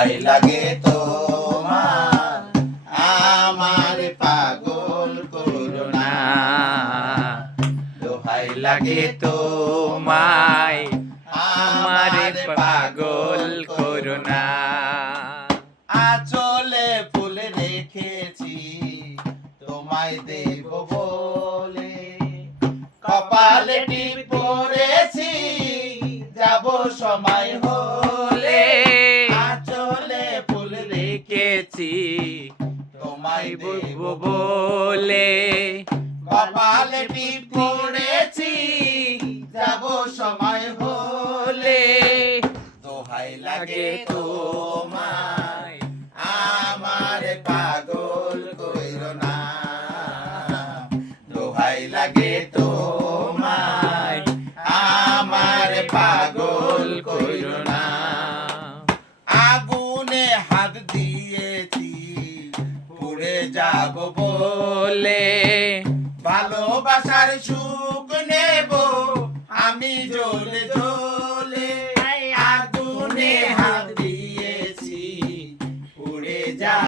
দোহাই লাগে তোমার আমার পাগল করো না দোহাই লাগে তোমায় আমারে পাগল করো না। আঁচলে ফুল রেখেছি তোমায় দেব বলে কপালে টিপ পরেছি যাব সময় হলে আঁচলে ফুল রেখেছি তোমায় দেব বলে কপালে টিপ পরেছি যাব সময় হলে দোহাই লাগে তোমায় আমার পাগল কইরো না দোহাই লাগে তোমায় আমার পাগল কইরো না আগুনে হাত দিয়েছি পুড়ে যাব বলে বলে ভালোবাসার সুখ